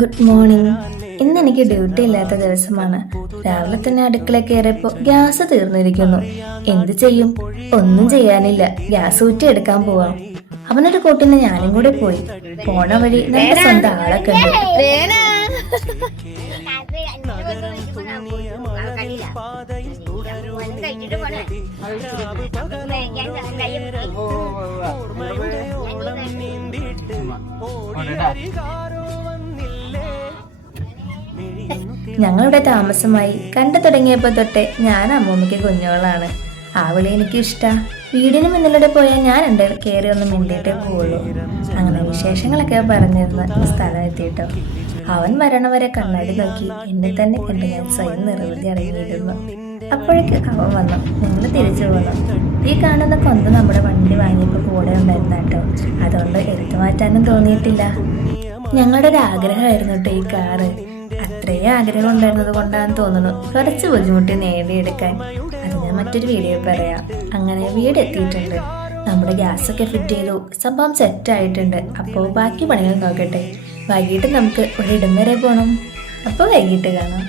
Good morning. ഇന്ന് എനിക്ക് duty ഇല്ലാത്ത ദിവസമാണ്. രാവിലെ തന്നെ അടുക്കള കയറിയപ്പോൾ ഗ്യാസ് തീർന്നിരിക്കുന്നു. എന്ത് ചെയ്യും? ഒന്നും ചെയ്യാനില്ല. ഗ്യാസ് ഊറ്റി എടുക്കാൻ പോവാം. അവനൊരു കൂട്ടിന് ഞാനും കൂടെ പോയി. പോണ വഴി നമ്മുടെ സ്വന്തം ആളെ കണ്ടു. ഞങ്ങളുടെ താമസമായി കണ്ടു തുടങ്ങിയപ്പോൾ തൊട്ടേ ഞാൻ അമ്മൂമ്മയ്ക്ക് കുഞ്ഞോളാണ്. ആ വിളി എനിക്ക് ഇഷ്ടാ. വീടിന് മുന്നിലൂടെ പോയാൽ ഞാൻ എൻ്റെ കയറി ഒന്ന് മിണ്ടിയിട്ടേ പോവുള്ളൂ. അങ്ങനെ വിശേഷങ്ങളൊക്കെ പറഞ്ഞിരുന്ന സ്ഥലം എത്തിയിട്ടോ. അവൻ വരണവരെ കണ്ണാടി നോക്കി എന്നെ തന്നെ കണ്ട് ഞാൻ സ്വയം നിറവധി ഇറങ്ങിയിരുന്നു. അപ്പോഴേക്ക് അവൻ വന്നു. ഞങ്ങൾ തിരിച്ചു പോന്നു. ഈ കാണുന്ന കൊന്ത നമ്മുടെ വണ്ടി വാങ്ങിയപ്പോൾ കൂടെ ഉണ്ടായിരുന്ന കേട്ടോ. അതുകൊണ്ട് എടുത്തു മാറ്റാനും തോന്നിയിട്ടില്ല. ഞങ്ങളുടെ ഒരു ആഗ്രഹമായിരുന്നു കേട്ടോ ഈ കാറ്. അത്രയും ആഗ്രഹം ഉണ്ടായിരുന്നത് കൊണ്ടാണെന്ന് തോന്നുന്നു കുറച്ച് ബുദ്ധിമുട്ടി നേടിയെടുക്കാൻ. അത് ഞാൻ മറ്റൊരു വീഡിയോ പറയാം. അങ്ങനെ വീട് എത്തിയിട്ടുണ്ട്. നമ്മുടെ ഗ്യാസൊക്കെ ഫിറ്റ് ചെയ്തു. സംഭവം സെറ്റ് ആയിട്ടുണ്ട്. അപ്പോൾ ബാക്കി പണികൾ നോക്കട്ടെ. വൈകിട്ട് നമുക്ക് ഒരിടം വരെ പോകണം. അപ്പോൾ വൈകിട്ട് കാണാം.